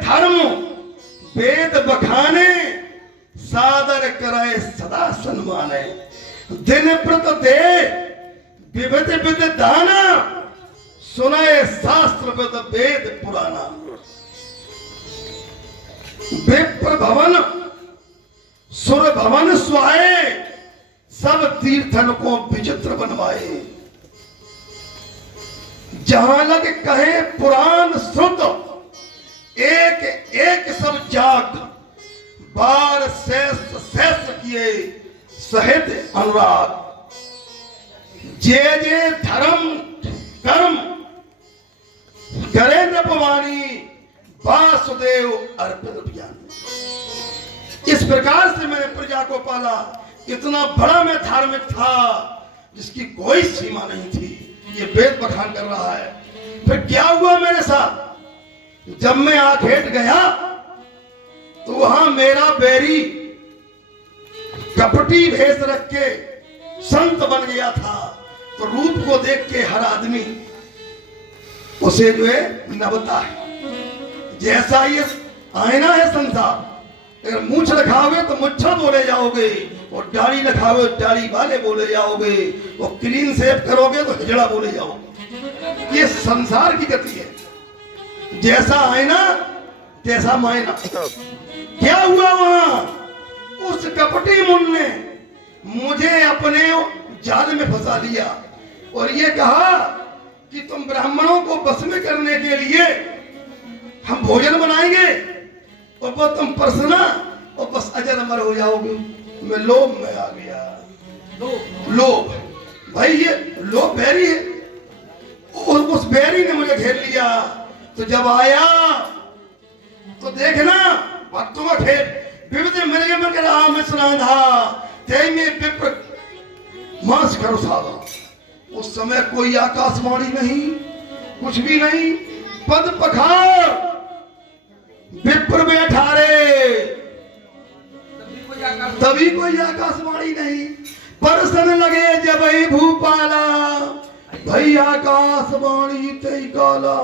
धर्म वेद बखाने, सादर कराए सदा सन्माने। दिन प्रत दे विविध विध दाना, सुनाए शास्त्र विद वेद पुराना। विप्र भवन सुर भवन सुहाए, सब तीर्थन को विचित्र बनवाए। जहां लग कहे पुराण श्रुत, एक एक सब जाग। बार शेष शेष किए सहित अनुराग। जे जे धर्म कर्म करे नृपवाणी, वासुदेव अर्पित ज्ञान। इस प्रकार से मैंने प्रजा को पाला। इतना बड़ा मैं धार्मिक था जिसकी कोई सीमा नहीं थी। ये वेद बखान कर रहा है। फिर क्या हुआ मेरे साथ? जब मैं आखेट गया तो वहां मेरा बैरी कपटी भेष रख के संत बन गया था। तो रूप को देख के हर आदमी उसे जो है नबता है। जैसा ये आईना है संसार, अगर मूछ रखावे तो मुच्छा बोले जाओगे, और दाढ़ी रखावे दाढ़ी वाले बोले जाओगे, और क्लीन शेव करोगे तो हिजड़ा बोले जाओगे। ये संसार की गति है। जैसा आईना तैसा मायना। क्या हुआ वहां? उस कपटी मुन ने मुझे अपने जाल में फंसा लिया और ये कहा कि तुम ब्राह्मणों को बस में करने के लिए हम भोजन बनाएंगे और वो तुम परसना और बस अजर अमर हो जाओगे। मैं लोभ में आ गया। लोभ भाई, ये लोभ बैरी है। और उस बैरी ने मुझे घेर लिया। तो जब आया तो देखना भक्तों का खेल। विविध मिल मन के राम स्नाधा ते में विप्र मांस करो साधा। उस समय कोई आकाशवाणी नहीं, कुछ भी नहीं। पद पखार विप्र बैठा रे, तभी कोई आकाशवाणी नहीं। परसन लगे जब ही भूपाला, भई आकाशवाणी ते काला।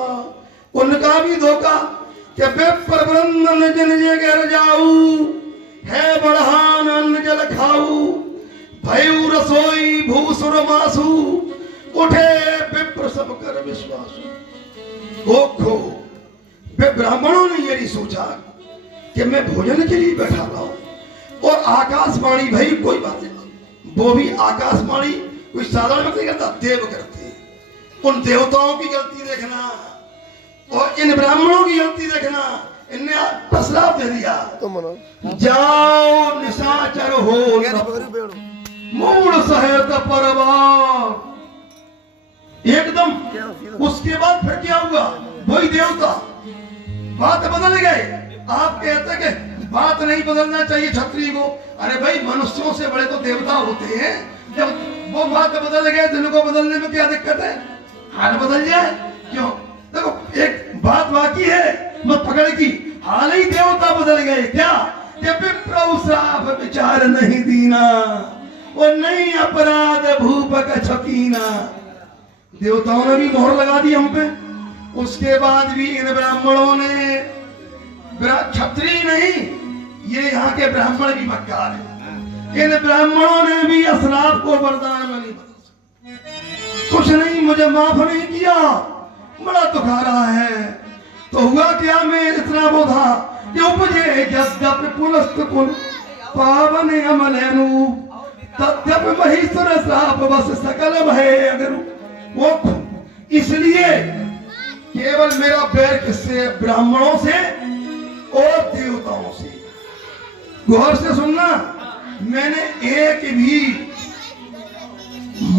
उनका भी धोखा कि विप्र वृंदन जिन जगर जाऊ, है बढ़ान अन्न जल खाऊ। भयु रसोई भूसुर मासु, उठे विप्र सब कर विश्वासु। ओखो ब्राह्मणों ने यही सोचा कि मैं भोजन के लिए बैठा रहा हूं और आकाशवाणी, भाई कोई बात नहीं, वो भी आकाशवाणी कोई साधारण व्यक्ति करता, देव करते। उन देवताओं की गलती देखना और इन ब्राह्मणों की गलती देखना। इनने प्रस्ताव दे दिया, जाओ निशाचर हो मूल सहित परवार। एकदम उसके बाद फिर क्या हुआ? वही देवता बात बदल गए। आप कहते कि बात नहीं बदलना चाहिए क्षत्रिय को। अरे भाई, मनुष्यों से बड़े तो देवता होते हैं। जब वो बात बदल गए तो इनको बदलने में क्या दिक्कत है? हाल बदल जाए क्यों? देखो, एक बात बाकी है मत पकड़ की। हाल ही देवता बदल गए। क्या? विप्र श्राप विचार नहीं दीना, वो नहीं अपराध भूपक छकीना। देवताओं ने भी मोहर लगा दी हम पे। उसके बाद भी इन ब्राह्मणों ने, क्षत्रिय नहीं, ये यहाँ के ब्राह्मण भी मक्कार है। इन ब्राह्मणों ने भी अश्राप को वरदान में नहीं बदला। कुछ नहीं, मुझे माफ नहीं किया। बड़ा दुख आ रहा है। तो हुआ क्या? मैं इतना वो था कि उपजे यद्यपि पुलस्त कुल पावन अमल अनूप, तद्यपि महीश्वर श्राप बस सकल भय अगरू। वो इसलिए केवल मेरा बैर किससे? ब्राह्मणों से और देवताओं से। गौर से सुनना, मैंने एक भी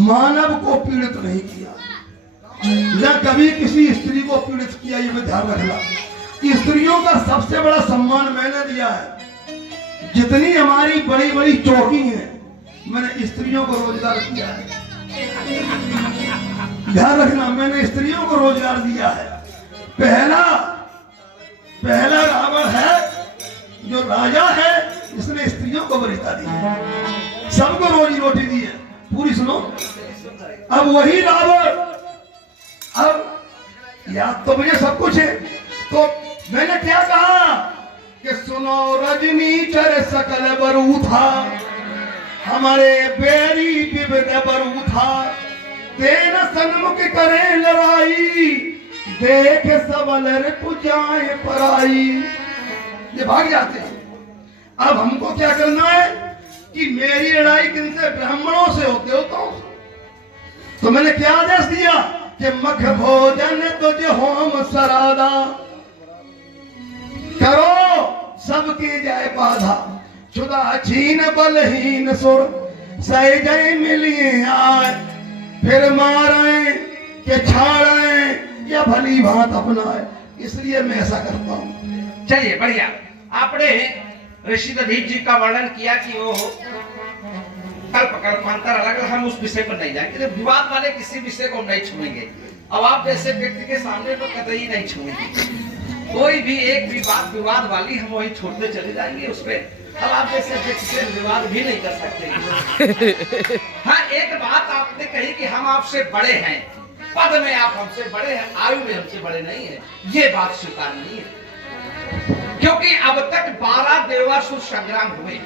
मानव को पीड़ित नहीं किया, न कभी किसी स्त्री को पीड़ित किया। ये मैं ध्यान रखना। स्त्रियों का सबसे बड़ा सम्मान मैंने दिया है। जितनी हमारी बड़ी बड़ी चौकी हैं, मैंने स्त्रियों को रोजगार दिया है। ध्यान रखना, मैंने स्त्रियों को रोजगार दिया है। पहला रावण है जो राजा है, जिसने स्त्रियों को वरीयता दी है, सबको रोजी रोटी दी है। पूरी सुनो। अब वही रावण, अब याद तो मुझे सब कुछ है, तो मैंने क्या कहा कि सुनो रजनी चर सकल बरू था, हमारे बेरी विविध बरू था, तेन सन्मुख करे लड़ाई, देख सबल पुजाए पराई। ये भाग जाते हैं। अब हमको क्या करना है कि मेरी लड़ाई किनसे, ब्राह्मणों से हो, देवताओं से। तो मैंने क्या आदेश दिया कि मख भोजन तुझ होम सरादा, करो सबकी जय बाधा, चुदा छीन बलहीन सुर, सही जय मिलिए आए, फिर मारे के छाड़े या भली बात अपनाए। इसलिए मैं ऐसा करता हूं। चलिए बढ़िया, आपने ऋषि दधीच जी का वर्णन किया कि वो कल्पांतर अलग, हम उस विषय पर नहीं जाएंगे। विवाद वाले किसी विषय को नहीं छुएंगे। अब आप जैसे व्यक्ति के सामने तो कतई नहीं छुएंगे। कोई भी एक विवाद वाली हम वही छोड़ते चले जाएंगे उस पर। अब आप जैसे व्यक्ति से विवाद भी नहीं कर सकते। हाँ, एक बात आपने कही कि हम आपसे बड़े हैं, पद में आप हमसे बड़े हैं, आयु में हमसे बड़े नहीं है, ये बात स्वीकार नहीं है। क्योंकि अब तक 12 देवासुर संग्राम हुए।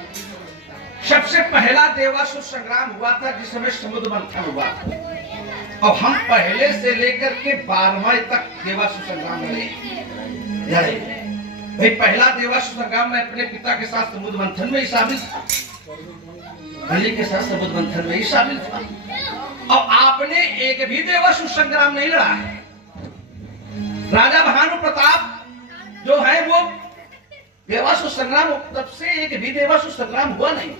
सबसे पहला देवासुर संग्राम हुआ था जिस समय समुद्र मंथन हुआ। और हम पहले से लेकर के 12वें तक देवासुर संग्राम लड़े। भाई पहला देवासुर संग्राम में अपने पिता के साथ समुद्र मंथन में ही शामिल था, बलि के साथ समुद्र मंथन में ही शामिल था। और आपने एक भी देवासुर संग्राम नहीं लड़ा है। राजा भानु प्रताप जो है वो देवासुर संग्राम, तब से एक भी देवासुर संग्राम हुआ नहीं।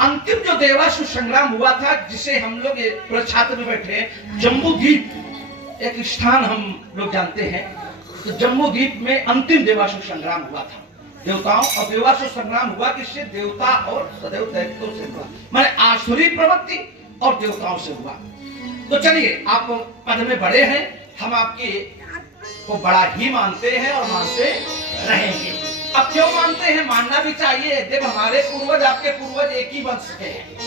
अंतिम जो देवासुर संग्राम हुआ था, जिसे हम लोग पूरे छात्र में बैठे, जम्बू द्वीप एक स्थान हम लोग जानते हैं, तो जम्बू द्वीप में अंतिम देवासुर संग्राम हुआ था देवताओं। और देवासुर संग्राम हुआ किससे, देवता और सदैव दैत्यों से हुआ, माने आसुरी प्रवृत्ति और देवताओं से हुआ। तो चलिए, आप पद में बड़े हैं, हम आपके को बड़ा ही मानते हैं और मानते रहेंगे। अब क्यों मानते हैं, मानना भी चाहिए। जब हमारे पूर्वज, आपके पूर्वज एक ही वंश के हैं।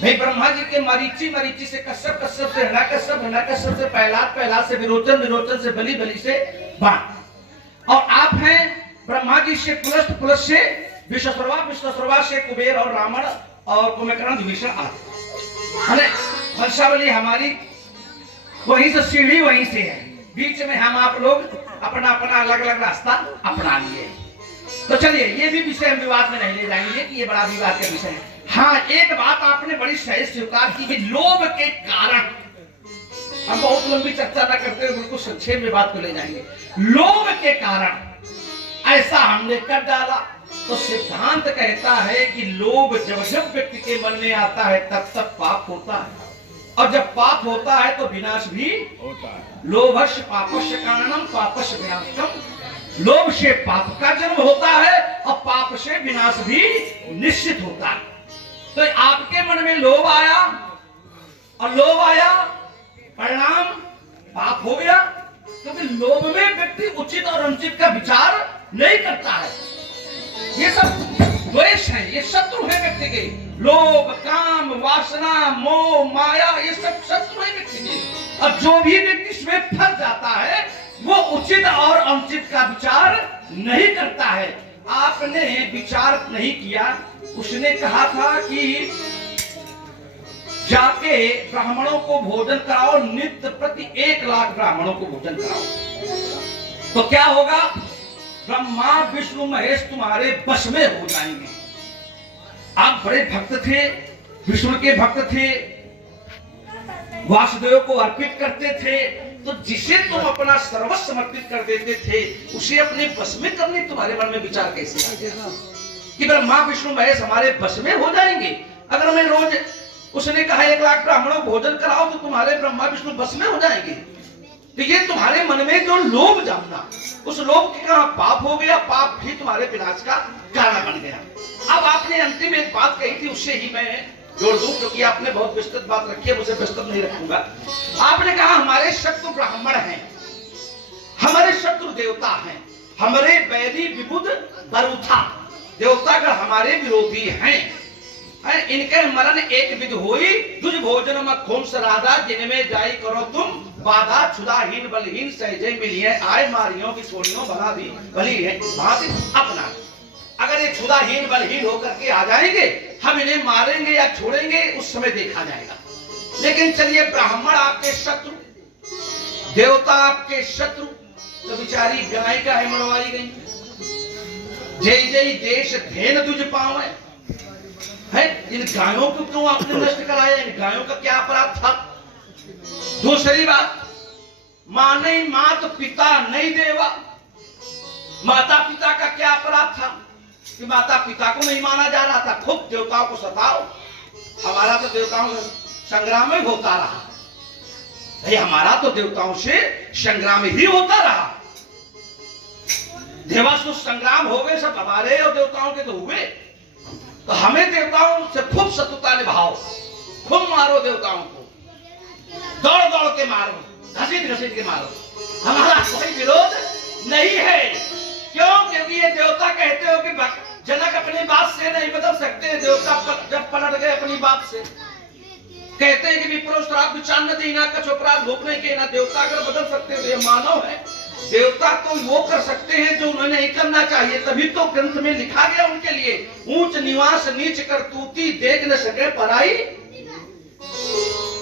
भाई ब्रह्मा जी के मरीचि, मरीचि से कश्यप, कश्यप से हिरण्यकश्यप, हिरण्यकश्यप से प्रहलाद, प्रहलाद से विरोचन, विरोचन से बलि, बलि से बाण। और आप हैं ब्रह्मा जी से पुलस्त, पुलस्त से विश्वश्रवा, विश्वश्रवा से कुबेर और रावण और कुंभकर्ण, विभीषण आदि। वंशावली हमारी वहीं से सीढ़ी वहीं से है, बीच में हम आप लोग अपना अपना अलग अलग रास्ता अपना लिए। तो चलिए, ये भी विषय हम विवाद में नहीं ले जाएंगे कि ये बड़ा विवाद का विषय है। हाँ, एक बात आपने बड़ी सही स्वीकार की कि लोभ के कारण, हम बहुत लंबी चर्चा न करते हुए बिल्कुल संक्षेप में बात को ले जाएंगे। लोभ के कारण ऐसा हमने कर डाला। तो सिद्धांत कहता है कि लोभ जब जब व्यक्ति के मन में आता है तब तब पाप होता है, और जब पाप होता है तो विनाश भी होता है। लोभस्य पापस्य कारणम, पापस्य विनाशम। लोभ से पाप का जन्म होता है और पाप से विनाश भी निश्चित होता है। तो आपके मन में लोभ आया और लोभ आया, परिणाम पाप हो गया। क्योंकि लोभ में व्यक्ति उचित और अनुचित का विचार नहीं करता है। ये सब द्वेष है, ये शत्रु है व्यक्ति के। लोभ, काम, वासना, मोह, माया, ये सब शत्रु है व्यक्ति के। और जो भी व्यक्ति इसमें फंस जाता है वो उचित और अनुचित का विचार नहीं करता है। आपने विचार नहीं किया। उसने कहा था कि जाके ब्राह्मणों को भोजन कराओ, नित्य प्रति 1 लाख ब्राह्मणों को भोजन कराओ, तो क्या होगा, ब्रह्मा विष्णु महेश तुम्हारे वश में हो जाएंगे। आप बड़े भक्त थे, विष्णु के भक्त थे, वासुदेव को अर्पित करते थे, तो जिसे तुम अपना सर्वस्व समर्पित कर देते थे उसे अपने वश में करने तुम्हारे मन में विचार कैसे आ गया कि ब्रह्मा विष्णु महेश हमारे वश में हो जाएंगे? अगर मैं रोज, उसने कहा 1 लाख ब्राह्मणों को भोजन कराओ तो तुम्हारे ब्रह्मा विष्णु वश में हो जाएंगे। तो ये तुम्हारे मन में जो लोभ जमना, उस लोभ के कारण पाप हो गया, पाप भी तुम्हारे विनाश का कारण बन गया। अब आपने अंतिम एक बात कही थी, उससे ही मैं जोड़ दूं, क्योंकि आपने बहुत विस्तृत बात रखी है, मुझे विस्तृत नहीं रखूंगा। आपने कहा हमारे शत्रु ब्राह्मण हैं, हमारे शत्रु देवता हैं, हमारे वैरी विबुध बरुथा देवतागण हमारे विरोधी हैं। इनके मरण एक विध होई, तुझ भोजन में खोम सराधा, जिनमें जाई करो तुम बाधा छुदाहीन बलहीन सहजे मिलिए आए मारियों की छोड़ियों भला भी भली है भांति अपना। अगर ये छुदाहीन बलहीन होकर के आ जाएंगे, हम इन्हें मारेंगे या छोड़ेंगे उस समय देखा जाएगा। लेकिन चलिए ब्राह्मण आपके शत्रु, देवता आपके शत्रु, तो बेचारी गाय का है मरवाई गई। जय जय देश धेन तुझ पावे है, इन गायों को क्यों आपने नष्ट कराया? इन गायों का क्या अपराध था? दूसरी बात, मां नहीं मात पिता नहीं देवा, माता पिता का क्या अपराध था कि माता पिता को नहीं माना जा रहा था? खूब देवताओं को सताओ, हमारा तो देवताओं से संग्राम में होता रहा, हमारा तो देवताओं से संग्राम ही होता रहा। देवासुर संग्राम हो गए, सब हमारे और देवताओं के तो हुए, तो हमें देवताओं से खूब शत्रुता निभाओ, खूब मारो देवताओं को, दौड़ दौड़ के मारो, घसीट घसीट के मारो, हमारा कोई विरोध नहीं है। क्यों? क्योंकि ये देवता कहते हो कि जनक अपनी बात से नहीं बदल सकते, देवता जब पलट गए अपनी बात से, कहते हैं कि विप्रो श्राप विचार देना कछ अपराध भोगने के ना, देवता अगर बदल सकते हैं तो ये मानव है। देवता तो वो कर सकते हैं जो उन्हें नहीं करना चाहिए, तभी तो ग्रंथ में लिखा गया उनके लिए ऊंच निवास नीच करतूती देख न सके पराई,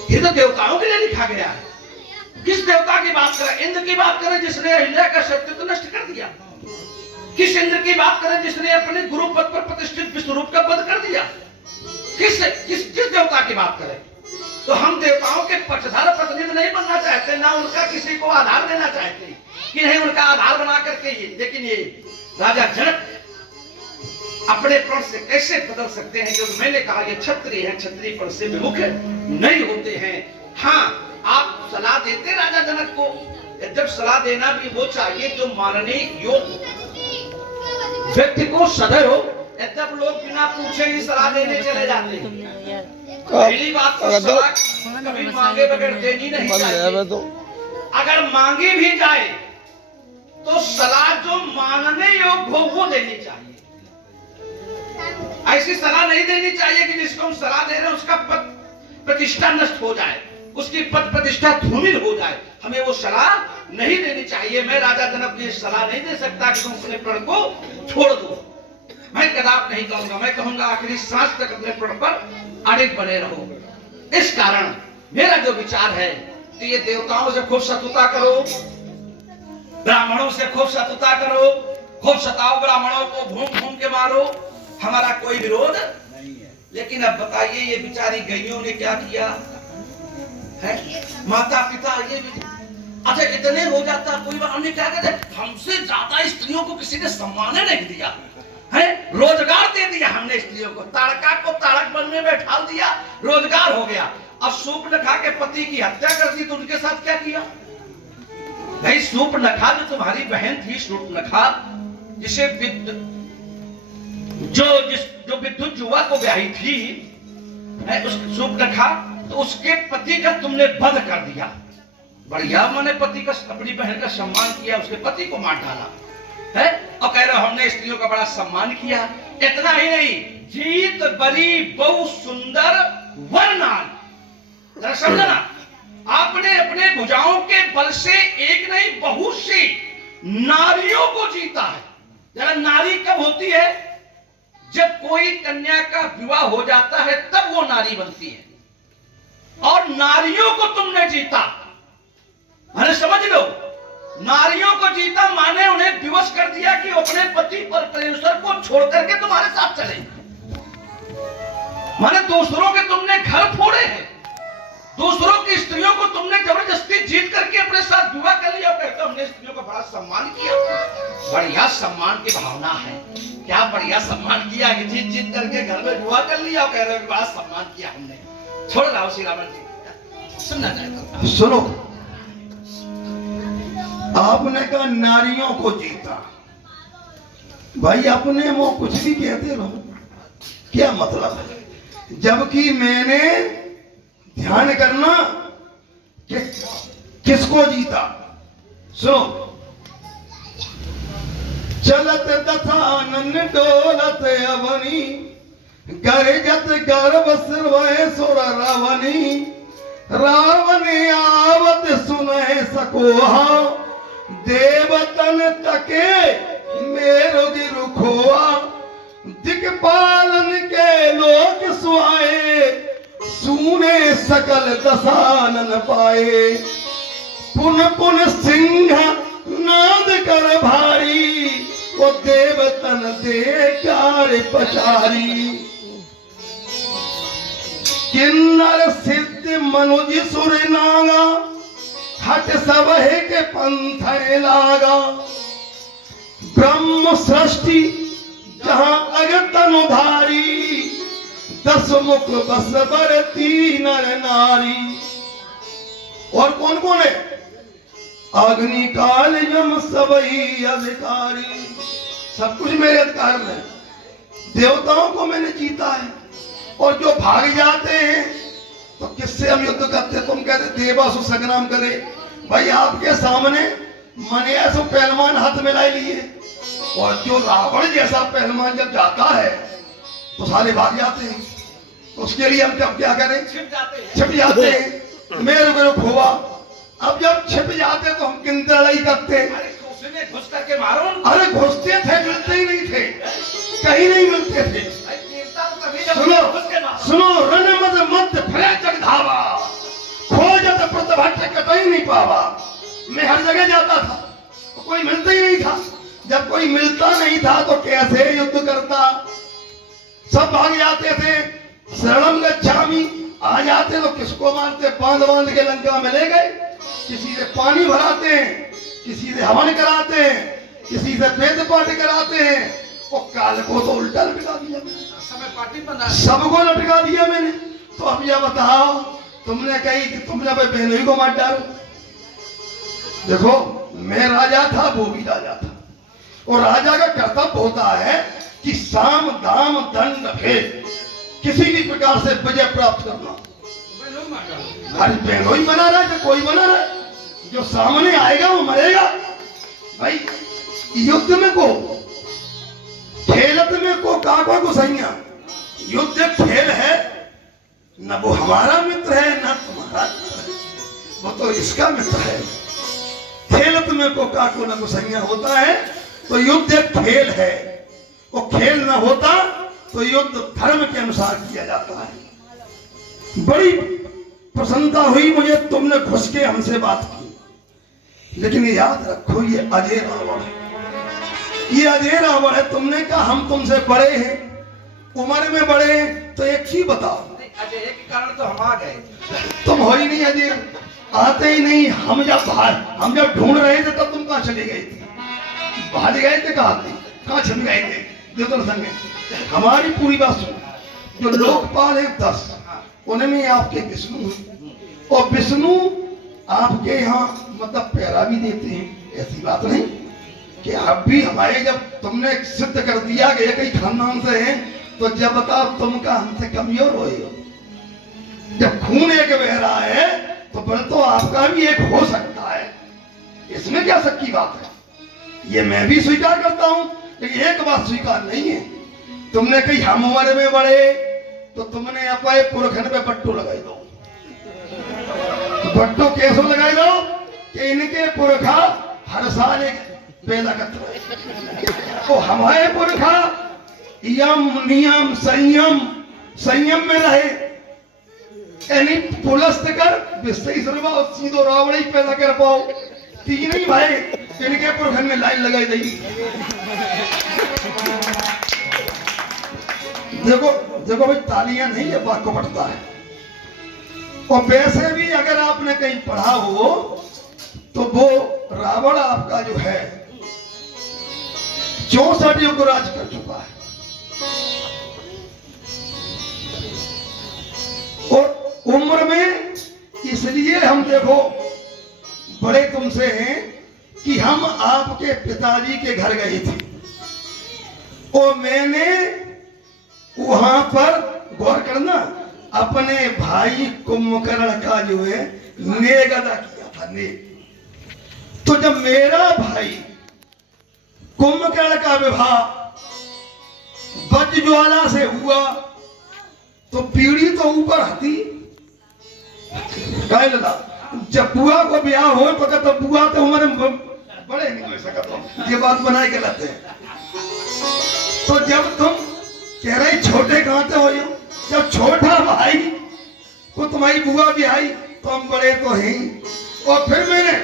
ये तो देवताओं के लिए लिखा गया है। किस देवता की बात करें? इंद्र की बात करें जिसने अहिल्या का सत्यत्व नष्ट कर दिया। किस इंद्र की बात करें जिसने अपने गुरु पद पर प्रतिष्ठित विश्वरूप का वध कर दिया? किस किस किस देवता की बात करें? तो हम देवताओं के पक्षधर प्रतिनिधि नहीं बनना चाहते, ना उनका किसी को आधार देना चाहते कि नहीं उनका आधार बना करके ये। लेकिन ये राजा जनक अपने प्रण से कैसे बदल सकते हैं? जो मैंने कहा ये क्षत्रिय है, क्षत्रिय प्रण से विमुख नहीं होते हैं। हाँ, आप सलाह देते राजा जनक को, जब सलाह देना भी वो चाहिए जो मानने योग्य व्यक्ति को सदैव हो, तब लोग बिना पूछे ही सलाह देने चले जाते हैं। पहली बात तो सलाह कभी मांगे बगैर देनी नहीं चाहिए। अगर मांगी भी जाए तो सलाह जो मानने योग्य हो वो देनी चाहिए। ऐसी सलाह नहीं देनी चाहिए कि जिसको हम सलाह दे रहे हैं उसका पद प्रतिष्ठा नष्ट हो जाए, उसकी पद प्रतिष्ठा धूमिल हो जाए। हमें वो सलाह नहीं देनी चाहिए। मैं राजा जनक को सलाह नहीं दे सकता कि तुम अपने प्रण को छोड़ दो, मैं कदाप नहीं कहूंगा। मैं कहूंगा आखिरी सांस तक अपने प्रण पर अडिग बने रहो। इस कारण मेरा जो विचार है कि ये देवताओं से खूब शत्रुता करो, ब्राह्मणों से खूब शत्रुता करो, खूब सताओ, ब्राह्मणों को घूम घूम के मारो, हमारा कोई विरोध नहीं है। लेकिन अब बताइए ये बेचारी गैयों ने क्या किया है? माता पिता ये भी अच्छा इतने हो जाता कोई बात, हमने क्या कहते, हमसे ज्यादा स्त्रियों को किसी ने सम्मान नहीं दिया है, रोजगार दे दिया हमने स्त्रियों को, ताड़का को ताड़क बन में बैठा दिया, रोजगार हो गया। अब सूर्पनखा के पति की हत्या कर दी तो उनके साथ क्या किया? भाई सूर्पनखा जो तुम्हारी बहन थी, सूर्पनखा जिसे जो विद्युत युवा को ब्याही थी सूर्पनखा, तो उसके पति का तुमने वध कर दिया। बढ़िया, मैंने पति का अपनी बहन का सम्मान किया, उसके पति को मार डाला है और कह रहे हमने स्त्रियों का बड़ा सम्मान किया। इतना ही नहीं, जीत बली बहु सुंदर वरनाल, समझना, आपने अपने भुजाओं के बल से एक नहीं बहुत सी नारियों को जीता है। जरा नारी कब होती है? जब कोई कन्या का विवाह हो जाता है तब वो नारी बनती है, और नारियों को तुमने जीता। अरे समझ लो, नारियों को जीता माने उन्हें विवश कर दिया कि अपने पति परमेश्वर को छोड़ करके तुम्हारे साथ चले। माने दूसरों के तुमने घर फोड़े हैं, दूसरों की स्त्रियों को तुमने जबरदस्ती जीत करके अपने साथ विवाह कर लिया। कहते हमने स्त्रियों का बड़ा सम्मान किया। बढ़िया सम्मान की भावना है, क्या बढ़िया सम्मान किया कि जीत जीत करके घर में विवाह कर लिया और कह रहे हो बड़ा सम्मान किया हमने। छोड़ रहा श्री रावण जी, सुनना चाहता। सुनो, आपने कहा नारियों को जीता, भाई अपने वो कुछ भी कहते रहो, क्या मतलब है? जबकि मैंने ध्यान करना कि किसको जीता। सुनो, चलत दथानन डोलत अवनी, गरजत गर्भ सिरवै सोर रावनी, रावण आवत सुने सकोहा, देवतन तके मेरो गिरु खोआ, दिक्पालन के लोक सुहाए, सुने सकल दसानन पाए, पुन पुन सिंह नाद कर भारी, वो देवतन दे कार पचारी, किन्नर सिद्ध मनुज सुर नागा, हट सबहे के पंथ लागा, ब्रह्म सृष्टि जहां अगतन उधारी, 10 मुख बस बरती नर नारी। और कौन कौन है? अग्नि काल यम सबई अधिकारी, सब कुछ मेरे अधिकार में। देवताओं को मैंने जीता है, और जो भाग जाते हैं तो किससे हम युद्ध करते? तुम कहते देवासुर संग्राम करे, भाई आपके सामने मने ऐसा पहलवान हाथ मिला लिए, और जो रावण जैसा पहलवान जब जाता है तो सारे भाग जाते हैं। तो उसके लिए हम क्या करें? छिप जाते हैं। मेरे को खोवा, अब जब छिप जाते तो हम किन लड़ाई करते? अरे घुस करके मारो। अरे घुसते थे, मिलते ही नहीं थे, कहीं नहीं मिलते थे। सुनो सुनो, रण मद मत फिरे जग धावा, खोजत प्रतिभट कतई नहीं पावा। मैं हर जगह जाता था तो कोई मिलता ही नहीं था। जब कोई मिलता नहीं था तो कैसे युद्ध करता? सब भाग जाते थे। शरणम गच्छामि आ जाते तो किसको मारते? बांध बांध के लंका में ले गए। किसी से पानी भराते हैं, किसी से हवन कराते हैं, किसी से वेद पाठ कराते हैं। और काल को तो उल्टा लटका दिया मैंने, सबको लटका दिया मैंने। तो अब यह बताओ, तुमने कही कि तुमने भाई बहनोई को मार डालो। देखो, मैं राजा था, वो भी राजा था, और राजा का कर्तव्य होता है कि साम दाम दंड भेद किसी भी प्रकार से विजय प्राप्त करना। अरे बहनोई बना रहा है, कोई बना रहा है, जो सामने आएगा वो मरेगा। भाई युद्ध में को, खेलत में को काको को सैया। युद्ध एक खेल है, न वो हमारा मित्र है न तुम्हारा मित्र है, वो तो इसका मित्र है। खेलत में को काको न को सैया होता है, तो युद्ध एक खेल है। वो खेल न होता तो युद्ध धर्म के अनुसार किया जाता है। बड़ी प्रसन्नता हुई मुझे, तुमने घुस के हमसे बात की, लेकिन याद रखो ये अजय रावण है, ये अजय रावण है। तुमने कहा हम तुमसे बड़े हैं, उम्र में बड़े हैं, तो एक ही बताओ। अजय के कारण तो हम आ गए। तुम हो ही नहीं अजय, आते ही नहीं। हम जब ढूंढ रहे थे तब तुम कहाँ चले गए थे? भाग गए थे, कहाँ छिप गए थे? देवतन संग हमारी पूरी बात सुनो। जो लोकपाल है 10, उनमें आपके विष्णु हैं, और विष्णु आपके यहाँ मतलब पहरा भी देते हैं। ऐसी बात नहीं कि आप भी हमारे, जब तुमने सिद्ध कर दिया कि एक ही खानदान से हैं, तो जब बताओ तुम का हमसे कमजोर हो। जब खून एक बह रहा है तो फिर तो आपका भी एक हो सकता है, इसमें क्या शक की बात है? ये मैं भी स्वीकार करता हूं, लेकिन एक बात स्वीकार नहीं है। तुमने कही हम उम्र में बड़े, तो तुमने अपने पुरखन पे बट्टू लगाई दो। बट्टू कैसो लगाई दो कि इनके पुरखा हर साल एक पैदा करते रहे। तो हमारे पुरखा यम नियम संयम में रहे, यानी पुलस्त कर विषय सीधो रावण ही पैदा कर पाओ। तीन ही भाई इनके पुरखन में लाइन लगाई दी। देखो देखो भाई, तालियां नहीं, ये बात को बढ़ता है। और वैसे भी अगर आपने कहीं पढ़ा हो तो वो रावण आपका जो है 64 युग राज कर चुका है। और उम्र में इसलिए हम देखो बड़े तुमसे हैं कि हम आपके पिताजी के घर गए थे, और मैंने वहां पर गौर करना अपने भाई कुंभकर्ण का जो है नेग अदा किया था, नेग। तो जब मेरा भाई कुंभकर्ण का विवाह वज्र ज्वाला से हुआ तो पीढ़ी तो ऊपर हती, कह लला जब बुआ को ब्याह हो तो कहता बुआ तो हमारे बड़े नहीं हो सकता, ये बात बनाए गलत है। तो जब तुम कह रहे छोटे कहते हो, जब छोटा भाई को तुम्हारी बुआ भी आई तो हम बड़े तो हैं। और फिर मैंने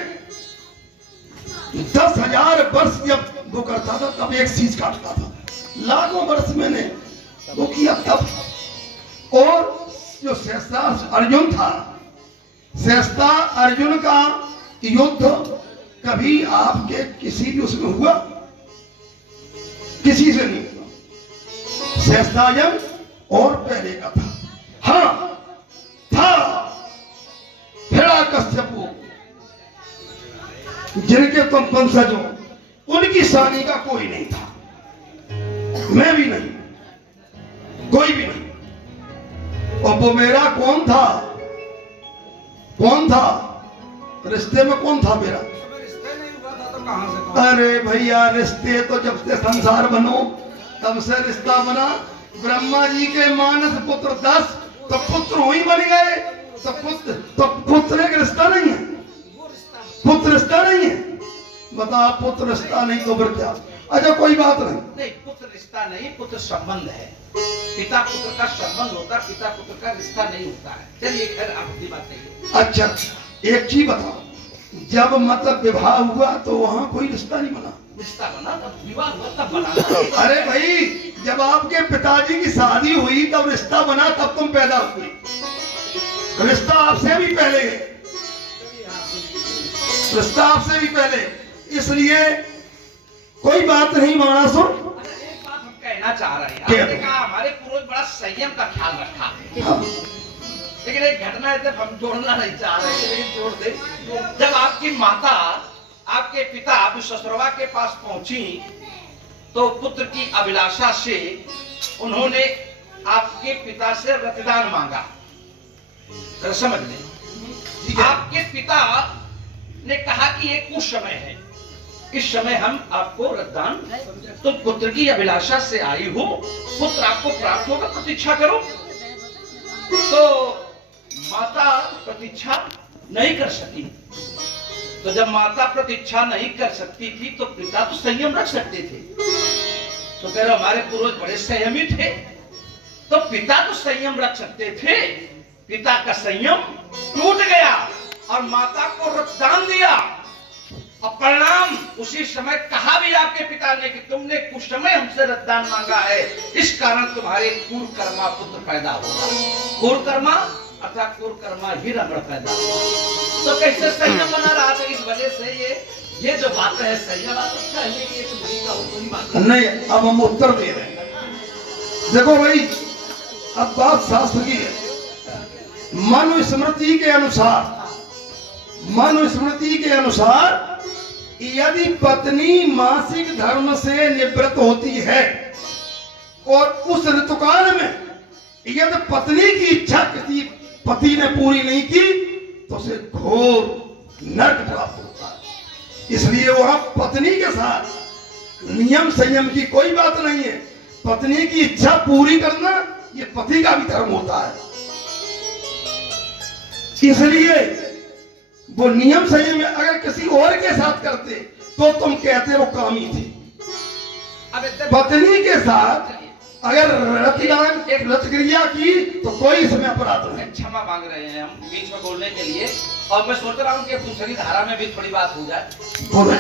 10,000 वर्ष जब वो करता था तब एक चीज काटता था, लाखों वर्ष मैंने वो किया तब। और जो शेषार्ष अर्जुन था, शेषता अर्जुन का युद्ध कभी आपके किसी भी उसमें हुआ? किसी से नहीं हुआ। शेषतायन और पहले का था। हाँ था हिरण्यकश्यपु, जिनके तुम वंशज हो, उनकी शानी का कोई नहीं था, मैं भी नहीं, कोई भी नहीं। और वो मेरा कौन था? कौन था रिश्ते में? कौन था मेरा? रिश्ते नहीं हुआ था तो कहां से कौन? अरे भैया रिश्ते तो जब से संसार बनो तब से रिश्ता बना। ब्रह्मा जी के मानस पुत्र 10 तो पुत्र वही बन गए। तो पुत्र एक रिश्ता नहीं है, पुत्र रिश्ता नहीं है। बता पुत्र रिश्ता नहीं तो फिर क्या? अच्छा कोई बात नहीं, पुत्र रिश्ता नहीं, पुत्र संबंध है। पिता पुत्र का संबंध होता है, पिता पुत्र का रिश्ता नहीं होता है। चलिए खैर आपकी बात नहीं है। अच्छा एक चीज बताओ, जब मतलब विवाह हुआ तो वहां कोई रिश्ता नहीं बना? रिश्ता बना तब विवाह हुआ तब बना। अरे भाई जब आपके पिताजी की शादी हुई तब रिश्ता बना, तब तुम पैदा हुई। रिश्ता आपसे भी पहले है, रिश्ता आपसे भी पहले, इसलिए कोई बात नहीं माना सुन। एक बात हम कहना चाह रहे हैं, क्या? आपने कहा हमारे पूर्वज बड़ा संयम का ख्याल रखा है। हाँ। लेकिन एक घटना है जब हम जोड़ना नहीं चाह रहे थे, लेकिन जोड़ दे। जब आपकी माता आपके पिता विश्वसर्वा के पास पहुंची तो पुत्र की अभिलाषा से उन्होंने आपके पिता से रक्तदान मांगा। जरा समझ लें, आपके पिता ने कहा कि ये कुछ समय है, इस समय हम आपको रक्तदान, तो पुत्र की अभिलाषा से आई हो, पुत्र आपको प्राप्त होगा, प्रतीक्षा करो। तो माता प्रतीक्षा नहीं कर सकी। तो जब माता प्रतीक्षा नहीं कर सकती थी तो पिता तो संयम रख सकते थे। तो कह रहे हमारे पूर्वज बड़े संयमी थे, तो पिता तो संयम रख सकते थे। पिता का संयम टूट गया और माता को रक्तदान दिया। और परिणाम उसी समय कहा भी आपके पिता ने कि तुमने कुछ समय हमसे रक्तदान मांगा है, इस कारण तुम्हारे कुरकर्मा पुत्र पैदा होगा। कुरकर्मा अर्थात कुरकर्मा ही रमण पैदा होगा। तो कैसे संयम बना रहा था? इस वजह से ये जो बात है संयम कहने की एक बड़ी का कोई बात नहीं। अब हम उत्तर दे रहे हैं। देखो भाई अब बात शास्त्र की है। मनुस्मृति के अनुसार, मनुस्मृति के अनुसार यदि पत्नी मासिक धर्म से निवृत्त होती है और उस ऋतुकाल में यदि पत्नी की इच्छा किसी पति ने पूरी नहीं की तो उसे घोर नरक प्राप्त होता है। इसलिए वहां पत्नी के साथ नियम संयम की कोई बात नहीं है। पत्नी की इच्छा पूरी करना ये पति का भी धर्म होता है। इसलिए वो नियम संयम में अगर किसी और के साथ करते तो तुम कहते वो कामी थी। पत्नी के साथ अगर रतिदान एक रत क्रिया की तो कोई इसमें अपराध नहीं। क्षमा मांग रहे हैं हम बीच में बोलने के लिए, और मैं सोच रहा हूँ कि दूसरी धारा में भी थोड़ी बात हो जाए। बोलो।